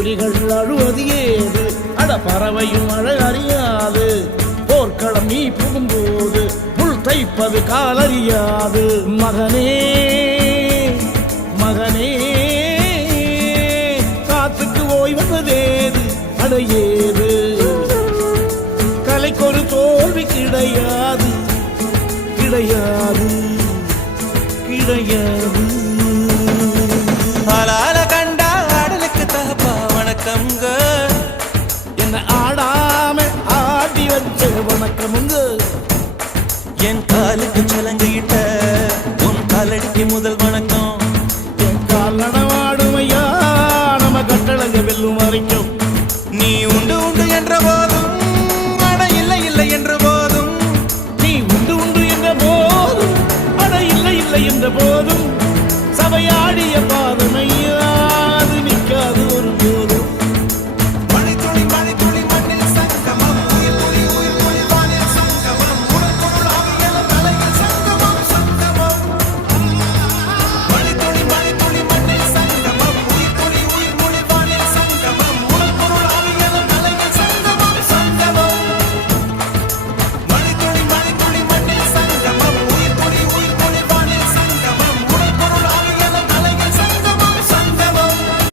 புலிகள் அழுவது ஏது அட பறவையும் மழை அறியாது போர்க்களம் நீ புகும்போது புல் தைப்பது காலறியாது மகனே மகனே காத்துக்கு ஓய்வதேது அடையே